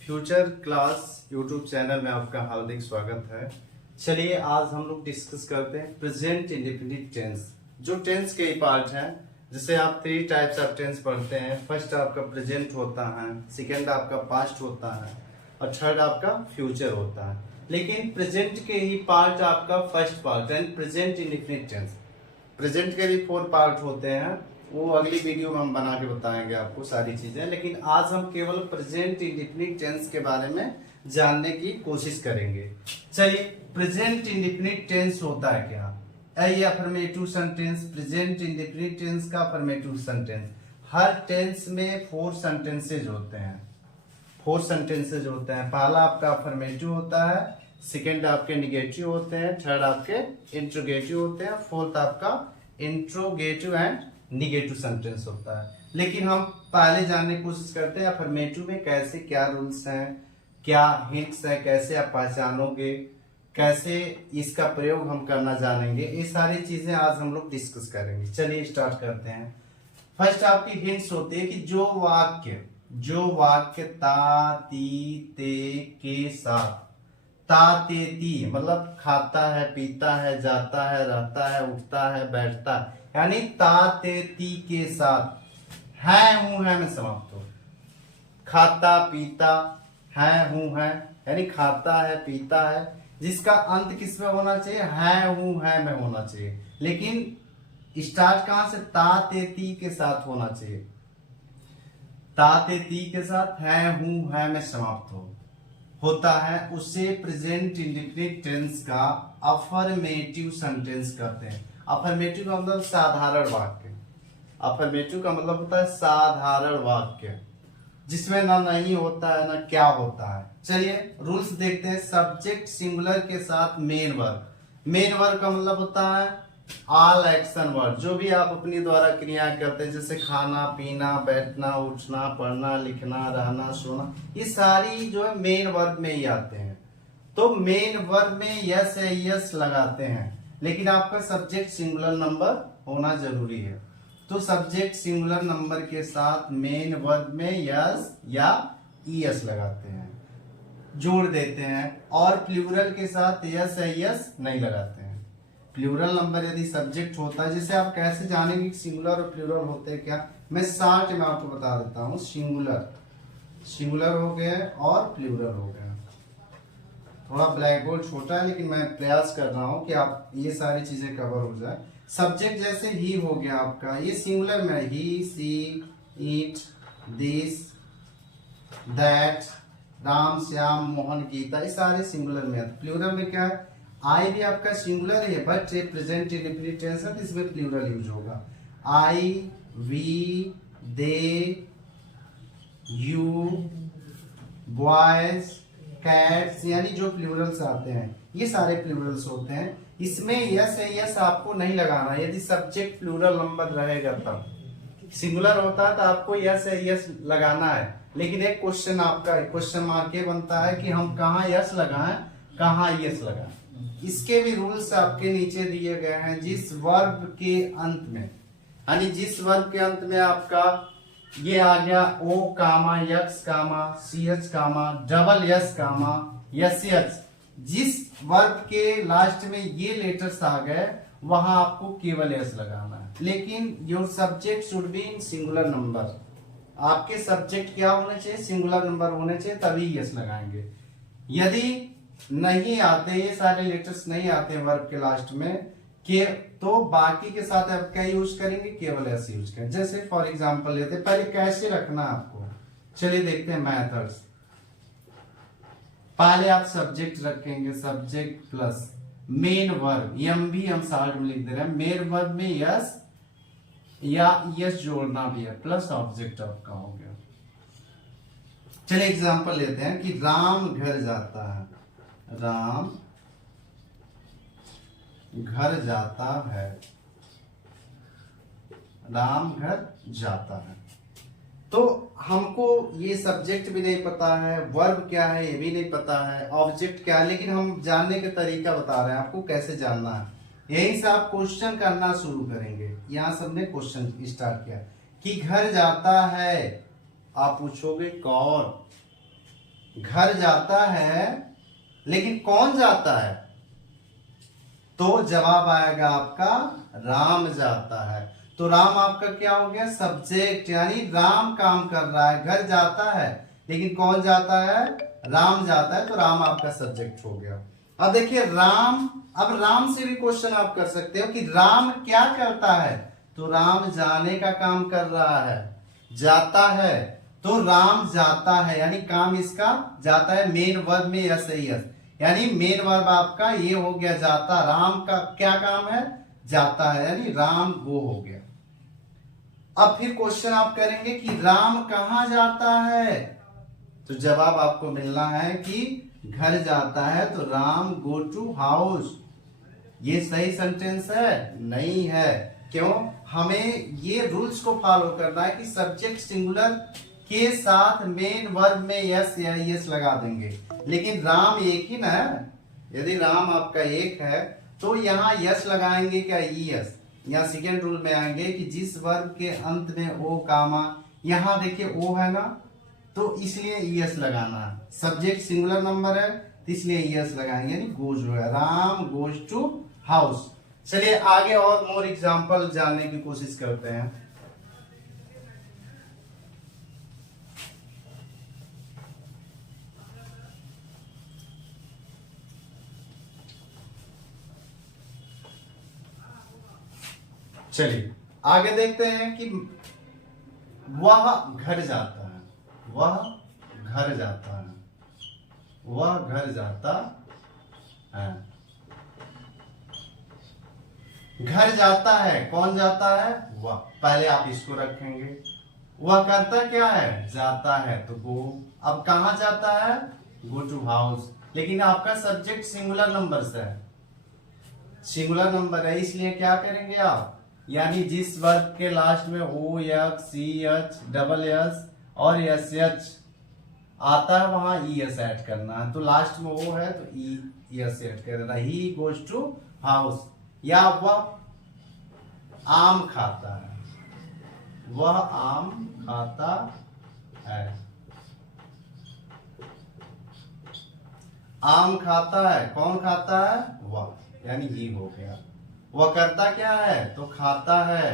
Future class YouTube channel में आपका हार्दिक स्वागत है। चलिए आज हम लोग डिस्कस करते हैं प्रेजेंट इंडेफिनिट टेंस। जो टेंस के पार्ट हैं, जैसे आप 3 टाइप्स ऑफ टेंस पढ़ते हैं। फर्स्ट आपका प्रेजेंट होता है, सेकेंड आपका पास्ट होता है और थर्ड आपका फ्यूचर होता है। लेकिन प्रेजेंट के ही पार्ट आपका फर्स्ट पार्ट है प्रेजेंट इंडेफिनिट टेंस। प्रेजेंट के भी 4 पार्ट होते हैं, वो अगली वीडियो में हम बना के बताएंगे आपको सारी चीजें। लेकिन आज हम केवल प्रेजेंट इंडेफिनिट टेंस के बारे में जानने की कोशिश करेंगे। चलिए, प्रेजेंट इंडेफिनिट टेंस होता है क्या? ये affirmative sentence, present indefinite tense का अफर्मेटिव सेंटेंस। हर टेंस में 4 सेंटेंसेज होते हैं। 4 सेंटेंसेज होते हैं। पहला आपका अफर्मेटिव होता है, सेकेंड आपके निगेटिव होते हैं, थर्ड आपके इंट्रोगेटिव होते हैं, फोर्थ आपका इंट्रोगेटिव एंड निगेटिव सेंटेंस होता है। लेकिन हम पहले जानने की कोशिश करते हैं अफर्मेटिव में कैसे, क्या रूल्स हैं, क्या हिंट्स है, कैसे आप पहचानोगे, कैसे इसका प्रयोग हम करना जानेंगे। ये सारी चीजें आज हम लोग डिस्कस करेंगे। चलिए स्टार्ट करते हैं। फर्स्ट आपकी हिंट्स होती है कि जो वाक्य ता ती ते के साथ, ता ते ती मतलब खाता है, पीता है, जाता है, रहता है, उठता है, बैठता है, यानी ता ते ती के साथ है हूं है में समाप्त हो। खाता पीता है हूं है, यानी खाता है पीता है, जिसका अंत किस में होना चाहिए? है हूं है में होना चाहिए। लेकिन स्टार्ट कहां से? ता ते ती के साथ होना चाहिए। ता ते ती के साथ है हूं है में समाप्त होता है, उसे प्रेजेंट इंडेफिनिट टेंस का अफर्मेटिव सेंटेंस कहते हैं। अफर्मेटिव का मतलब साधारण वाक्य। अफर्मेटिव का मतलब होता है साधारण वाक्य, जिसमें ना नहीं होता है ना क्या होता है। चलिए रूल्स देखते हैं। सब्जेक्ट सिंगुलर के साथ मेन वर्ब। मेन वर्ब का मतलब होता है ऑल एक्शन वर्ड, जो भी आप अपनी द्वारा क्रिया करते हैं, जैसे खाना पीना, बैठना, उठना, पढ़ना, लिखना, रहना, सोना, ये सारी जो है मेन वर्ब में ही आते हैं। तो मेन वर्ब में यस है, यस लगाते हैं, लेकिन आपका सब्जेक्ट सिंगुलर नंबर होना जरूरी है। तो सब्जेक्ट सिंगुलर नंबर के साथ मेन वर्ब में यस या ईएस लगाते हैं, जोड़ देते हैं। और प्लूरल के साथ यस है, यस नहीं लगाते हैं। प्लूरल नंबर यदि सब्जेक्ट होता है, जैसे आप कैसे जानेंगे कि सिंगुलर और प्लूरल होते हैं क्या, मैं शॉर्ट में आपको बता देता हूँ। सिंगुलर हो गया और प्लूरल हो गया। थोड़ा ब्लैक बोर्ड छोटा है, लेकिन मैं प्रयास कर रहा हूँ कि आप ये सारी चीजें कवर हो जाए। सब्जेक्ट जैसे ही हो गया आपका, ये सिंगुलर में he, she, it, this, that, Ram, Shyam, Mohan, Gita, ये सारे सिंगुलर में है। प्लूरल में क्या है? आई भी आपका सिंगुलर है, बट ये प्रेजेंट इंडेफिनिट टेंस है, तो इसमें प्लूरल यूज होगा। I, we, they, you, boys, cats, यानी जो प्लूरल्स आते हैं ये सारे प्लूरल्स होते हैं। इसमें यस है, यस आपको नहीं लगाना यदि सब्जेक्ट प्लूरल नंबर रहेगा तब। सिंगुलर होता है तो आपको यस है, यस लगाना है। लेकिन एक क्वेश्चन आपका क्वेश्चन मार्क ये बनता है कि हम कहाँ यस लगाएं, कहाँ यस लगाएं। इसके भी रूल्स आपके नीचे दिए गए हैं। जिस वर्ब के अंत में, यानी जिस वर्ब के अंत में आपका ये आ गया ओ कामा यक्स कामा सी एच कामा डबल यस कामा यस एच, जिस वर्ब के लास्ट में ये लेटर्स आ गए वहां आपको केवल यस लगाना है। लेकिन your subject should be in singular number. आपके सब्जेक्ट क्या होने चाहिए? सिंगुलर नंबर होने चाहिए, तभी यस लगाएंगे। यदि नहीं आते, ये सारे लेटर्स नहीं आते वर्ब के लास्ट में के, तो बाकी के साथ आप क्या यूज करेंगे? केवल ऐसे यूज करें। जैसे फॉर एग्जांपल लेते हैं, पहले कैसे रखना आपको, चलिए देखते हैं मेथड्स। पहले आप सब्जेक्ट रखेंगे, subject plus main verb, M भी हम शॉर्ट में लिख दे रहे हैं। मेन वर्ब में यस या यस जोड़ना भी है, प्लस ऑब्जेक्ट आपका हो गया। चलिए एग्जांपल लेते हैं कि राम घर जाता है, राम घर जाता है, राम घर जाता है। तो हमको ये सब्जेक्ट भी नहीं पता है, वर्ब क्या है ये भी नहीं पता है, ऑब्जेक्ट क्या है, लेकिन हम जानने का तरीका बता रहे हैं आपको कैसे जानना है। यहीं से आप क्वेश्चन करना शुरू करेंगे। यहाँ सबने क्वेश्चन स्टार्ट किया कि घर जाता है, आप पूछोगे कौन, घर जाता है, लेकिन कौन जाता है? तो जवाब आएगा आपका राम जाता है। तो राम आपका क्या हो गया? सब्जेक्ट, यानी राम काम कर रहा है, घर जाता है, लेकिन कौन जाता है? राम जाता है, तो राम आपका सब्जेक्ट हो गया। अब देखिए राम, अब राम से भी क्वेश्चन आप कर सकते हो कि राम क्या करता है? तो राम जाने का काम कर रहा है, जाता है, तो राम जाता है, यानी काम इसका जाता है। मेन वर्ब में यस है, यस, यानी मेन वर्ब आपका ये हो गया जाता। राम का क्या काम है? जाता है, यानी राम वो हो गया। अब फिर क्वेश्चन आप करेंगे कि राम कहां जाता है? तो जवाब आपको मिलना है कि घर जाता है, तो राम गो टू हाउस। ये सही सेंटेंस है? नहीं है। क्यों? हमें ये रूल्स को फॉलो करना है कि सब्जेक्ट सिंगुलर के साथ मेन वर्ब में यस या यस लगा देंगे, लेकिन राम एक ही ना है। यदि राम आपका एक है तो यहाँ यस लगाएंगे क्या? यस। यहाँ सेकेंड रूल में आएंगे कि जिस वर्ब के अंत में ओ कामा, यहाँ देखिए ओ है ना, तो इसलिए यस लगाना है। सब्जेक्ट सिंगुलर नंबर है तो इसलिए यस लगाएंगे, यानी गोज हो गया। Ram goes to house. चलिए आगे और मोर एग्जांपल जानने की कोशिश करते हैं। चलिए आगे देखते हैं कि वह घर जाता है, वह घर जाता है, वह घर जाता है। घर जाता है, कौन जाता है? वह। पहले आप इसको रखेंगे। वह करता क्या है? जाता है, तो गो। अब कहां जाता है? Go to house. लेकिन आपका सब्जेक्ट सिंगुलर नंबर से है, सिंगुलर नंबर है, इसलिए क्या करेंगे आप? यानी जिस वर्ब के लास्ट में O H C H double S और एस एच आता है वहां ई एस ऐड करना है। तो लास्ट में ओ है तो ई एस ऐड कर देना। He goes to house. या वह आम खाता है, वह आम खाता है। आम खाता है, कौन खाता है? वह, यानी ही हो गया। वह करता क्या है? तो खाता है,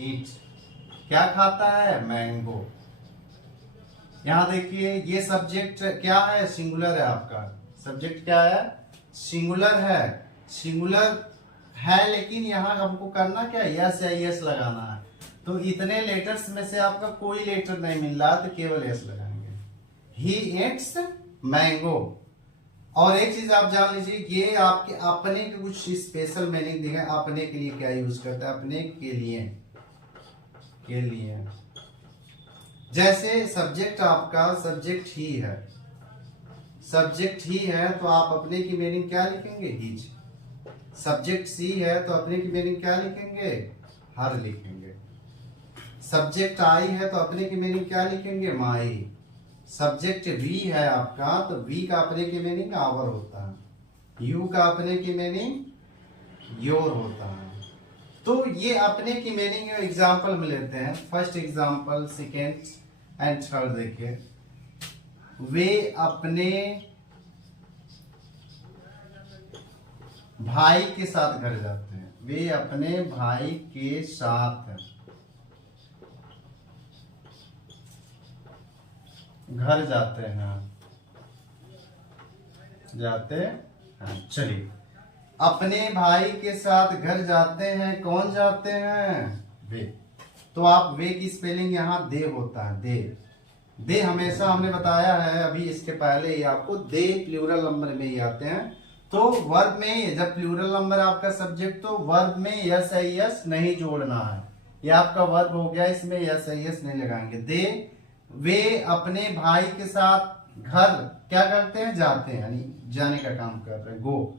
ईट। क्या खाता है? मैंगो। यहां देखिए ये सब्जेक्ट क्या है? सिंगुलर है आपका। सब्जेक्ट क्या है? सिंगुलर है, सिंगुलर है, लेकिन यहां हमको करना क्या है? यस या यस लगाना है। तो इतने लेटर्स में से आपका कोई लेटर नहीं मिल रहा, तो केवल यस लगाएंगे। ही एट्स मैंगो। और एक चीज आप जान लीजिए, ये आपके अपने के कुछ स्पेशल मीनिंग दिखा। अपने के लिए क्या यूज करता है? अपने के लिए, के लिए। जैसे सब्जेक्ट आपका सब्जेक्ट ही है, सब्जेक्ट ही है, तो आप अपने की मीनिंग क्या लिखेंगे? हिज। सब्जेक्ट सी है तो अपने की मीनिंग क्या लिखेंगे? हर लिखेंगे। सब्जेक्ट आई है तो अपने की मीनिंग क्या लिखेंगे? माई। सब्जेक्ट वी है आपका तो वी का अपने की मीनिंग आवर होता है। यू का अपने की मीनिंग योर होता है। तो ये अपने की मीनिंग एग्जाम्पल में लेते हैं। First example, second and third देखिए। वे अपने भाई के साथ घर जाते हैं, वे अपने भाई के साथ घर जाते हैं, जाते हैं। चलिए, अपने भाई के साथ घर जाते हैं, कौन जाते हैं? वे। तो आप वे की स्पेलिंग यहाँ दे होता है, दे। दे हमेशा हमने बताया है अभी इसके पहले ही आपको, दे प्लूरल नंबर में ही आते हैं। तो वर्ब में जब प्लूरल नंबर आपका सब्जेक्ट, तो वर्ब में यस एस नहीं जोड़ना है। ये आपका वर्ब हो गया, इसमें यस एस नहीं लगाएंगे। दे, वे अपने भाई के साथ घर क्या करते हैं? जाते हैं, यानी जाने का काम कर रहे हैं, गो।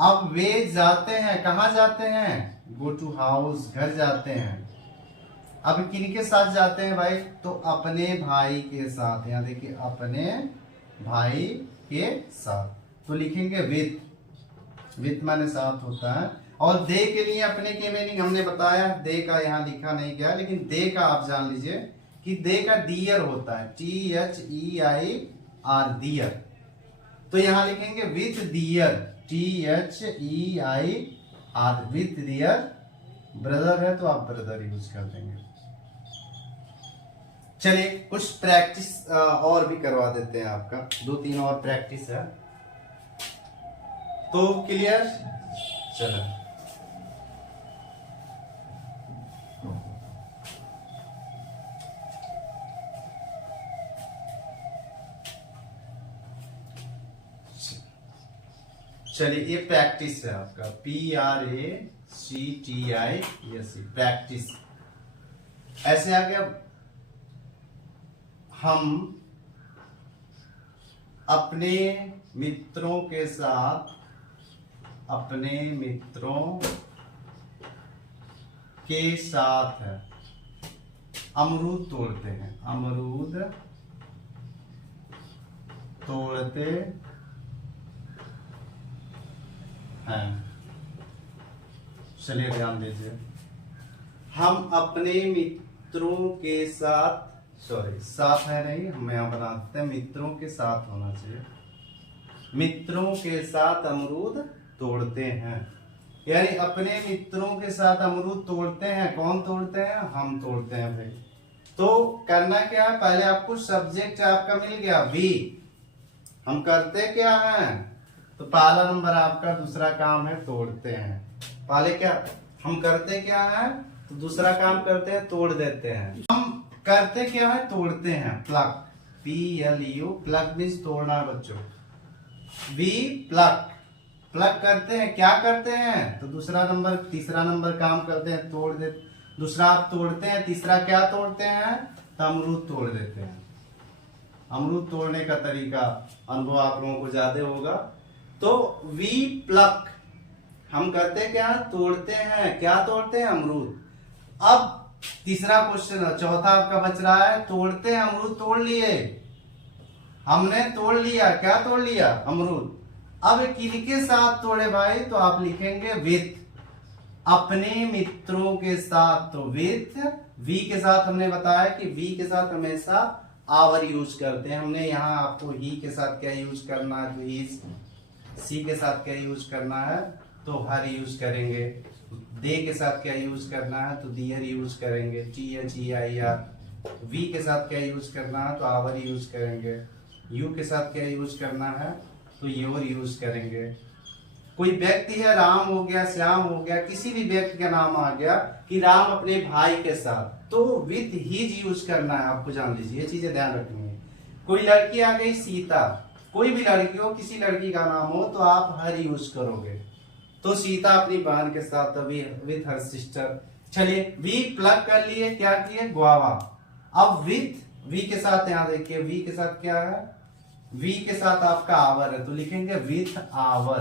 अब वे जाते हैं, कहाँ जाते हैं? गो टू हाउस, घर जाते हैं। अब किनके साथ जाते हैं भाई? तो अपने भाई के साथ। यहाँ देखिए, अपने भाई के साथ, तो लिखेंगे विथ। विथ माने साथ होता है। और दे के लिए अपने की मीनिंग हमने बताया, दे का यहाँ लिखा नहीं गया, लेकिन दे का आप जान लीजिए कि दे का डियर होता है, THEIR। आर दियर, तो यहां लिखेंगे with their, THEIR, with their. Brother है तो आप ब्रदर यूज कर देंगे। चलिए कुछ प्रैक्टिस और भी करवा देते हैं आपका, 2-3 और प्रैक्टिस है तो क्लियर। चलो चलिए ये प्रैक्टिस है आपका, PRACTIS, प्रैक्टिस। ऐसे आ गया, हम अपने मित्रों के साथ, अपने मित्रों के साथ अमरूद तोड़ते हैं, अमरूद तोड़ते हैं। चलिए ध्यान दीजिए, हम अपने मित्रों के साथ, सॉरी साथ है नहीं, हम यहां बना देते हैं मित्रों के साथ होना चाहिए, मित्रों के साथ अमरूद तोड़ते हैं, यानी अपने मित्रों के साथ अमरूद तोड़ते हैं। कौन तोड़ते हैं? हम तोड़ते हैं भाई। तो करना क्या है, पहले आपको सब्जेक्ट आपका मिल गया वी, हम करते क्या हैं, तो पहला नंबर आपका दूसरा काम है तोड़ते हैं। पहले क्या हम करते क्या है, तो दूसरा काम करते हैं तोड़ देते हैं। हम करते क्या है, तोड़ते हैं, प्लग, PLU, प्लग मीन्स तोड़ना है बच्चों। वी प्लग, प्लग करते हैं, क्या करते हैं, तो दूसरा नंबर तीसरा नंबर काम करते हैं, तोड़ दे। दूसरा आप तोड़ते हैं, तीसरा क्या तोड़ते हैं, तो अमरूद तोड़ देते हैं। अमरूद तोड़ने का तरीका अनुभव आप लोगों को ज्यादा होगा। तो वी प्लक, हम करते क्या, तोड़ते हैं, क्या तोड़ते हैं, अमरूद। अब तीसरा क्वेश्चन, चौथा आपका बच रहा है, तोड़ते हैं अमरूद, तोड़ लिए, हमने तोड़ लिया, क्या तोड़ लिया, अमरूद। अब किनके साथ तोड़े भाई, तो आप लिखेंगे विथ, अपने मित्रों के साथ, तो विथ, वी के साथ हमने बताया कि वी के साथ हमेशा आवर यूज करते हैं। हमने यहाँ आपको ही के साथ क्या यूज करना है, तो हीज। सी के साथ क्या यूज करना है, तो हर यूज करेंगे। दे के साथ क्या यूज करना है, तो दियर यूज करेंगे, THEIR। वी के साथ क्या यूज करना है, तो आवर यूज करेंगे। यू के साथ क्या यूज करना है, तो योर यूज करेंगे। कोई व्यक्ति है, राम हो गया, श्याम हो गया, किसी भी व्यक्ति का नाम आ गया कि राम अपने भाई के साथ, तो विथ हीज यूज करना है, आपको जान लीजिए, ये चीजें ध्यान रखनी है। कोई लड़की आ गई सीता, कोई भी लड़की हो, किसी लड़की का नाम हो, तो आप हर यूज करोगे। तो सीता अपनी बहन के साथ, तो विथ हर सिस्टर। चलिए वी प्लग कर लिए, क्या किए, गुआवा। अब विथ वी के साथ, यहां देखिए वी के साथ क्या है, वी के साथ आपका आवर है, तो लिखेंगे विथ आवर।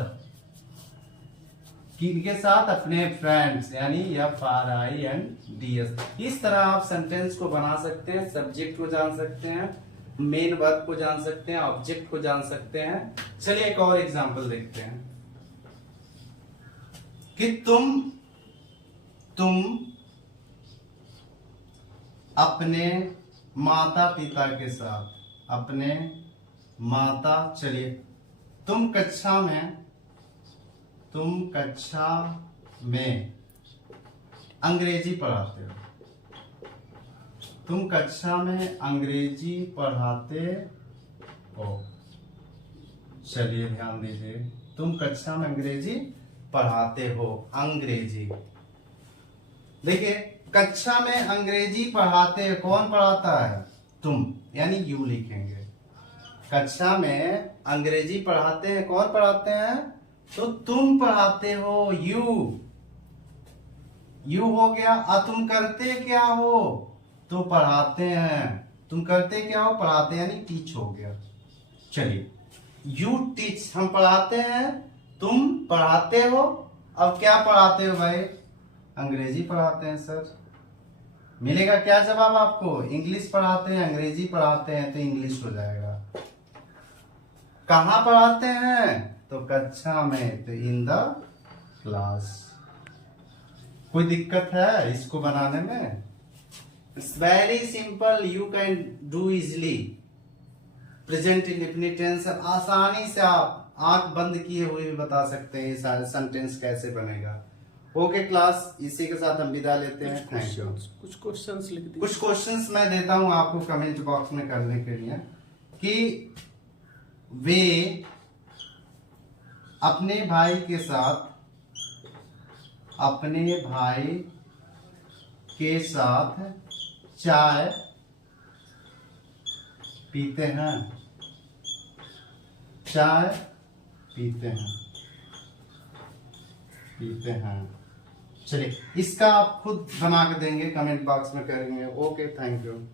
किनके साथ, अपने फ्रेंड्स, यानी FRINDS। इस तरह आप सेंटेंस को बना सकते हैं, सब्जेक्ट को जान सकते हैं, मेन वर्ब को जान सकते हैं, ऑब्जेक्ट को जान सकते हैं। चलिए एक और एग्जांपल देखते हैं कि तुम अपने माता पिता के साथ, अपने माता, चलिए तुम कक्षा में अंग्रेजी पढ़ाते हो, तुम कक्षा में अंग्रेजी पढ़ाते हो। चलिए ध्यान दीजिए, तुम कक्षा में अंग्रेजी पढ़ाते हो, अंग्रेजी। देखिए कक्षा में अंग्रेजी पढ़ाते, कौन पढ़ाता है, तुम, यानी यू लिखेंगे। कक्षा में अंग्रेजी पढ़ाते हैं, कौन पढ़ाते हैं, तो तुम पढ़ाते हो, यू हो गया। और तुम करते क्या हो, तो पढ़ाते हैं, तुम करते क्या हो, पढ़ाते हैं, यानी टीच हो गया। चलिए यू टीच, हम पढ़ाते हैं, तुम पढ़ाते हो। अब क्या पढ़ाते हो भाई, अंग्रेजी पढ़ाते हैं सर। मिलेगा क्या जवाब आपको, इंग्लिश पढ़ाते हैं, अंग्रेजी पढ़ाते हैं, तो इंग्लिश हो जाएगा। कहां पढ़ाते हैं, तो कक्षा में, तो इन द क्लास। कोई दिक्कत है इसको बनाने में, it's very simple, you can do easily. Present indefinite tense आसानी से आप आंख बंद किए हुए भी बता सकते हैं ये सेंटेंस कैसे बनेगा। ओके क्लास, इसी के साथ हम विदा लेते हैं। Thank you. कुछ क्वेश्चंस लिख दीजिए। कुछ क्वेश्चंस मैं देता हूं आपको कमेंट बॉक्स में करने के लिए कि वे अपने भाई के साथ चाय पीते हैं। चाय पीते हैं। चलिए, इसका आप खुद बना के देंगे, कमेंट बॉक्स में करेंगे। Okay, thank you.